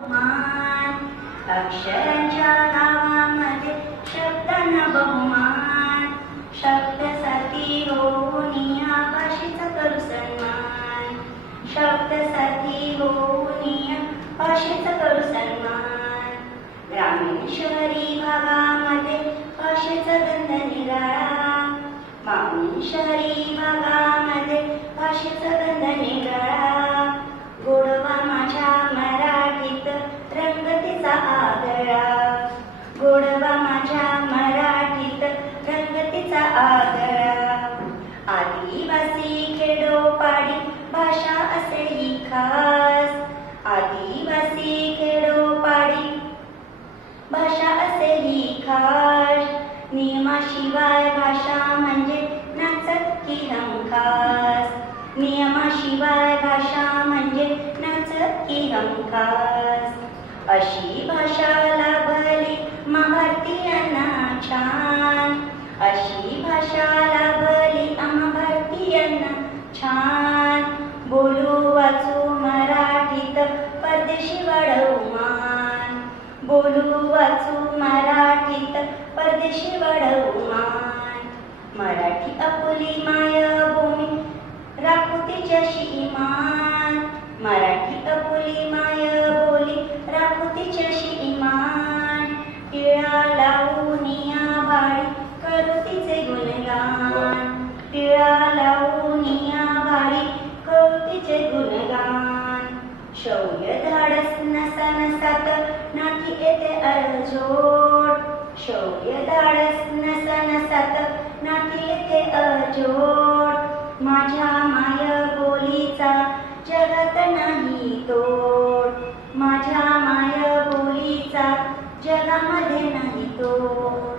मान अक्षरांच्या नावामध्ये शब्दांना बहुमान. या भाषेचा करू सन्मान. या भाषेचा करू सन्मान. ग्रामीण शहरी भागामध्ये भाषेचा गंध निराळा शहरी भागा आदरा। आदिवासी खेडोपाडी भाषा असे ही खास। आदिवासी खेडोपाडी भाषा असे ही खास। नियमाशिवाय भाषा म्हणजे नाचत की हमखास। नियमाशिवाय भाषा म्हणजे नाचत की हमखास। अशी भाषा लाभली मा छान। अशी छान. बोलू वाचू मराठीत परदेशी वाढवू मान. बोलू वाचू मराठीत परदेशी वाढवू मान. मराठी आपुली मान. नसा नसात नाठी येते अरजोड शौर्य धाडस नसा नसात नाठी येते अजोड माझ्या माय बोलीचा जगत नाही तोड. माझ्या माय बोलीचा जगामध्ये नाही तोड.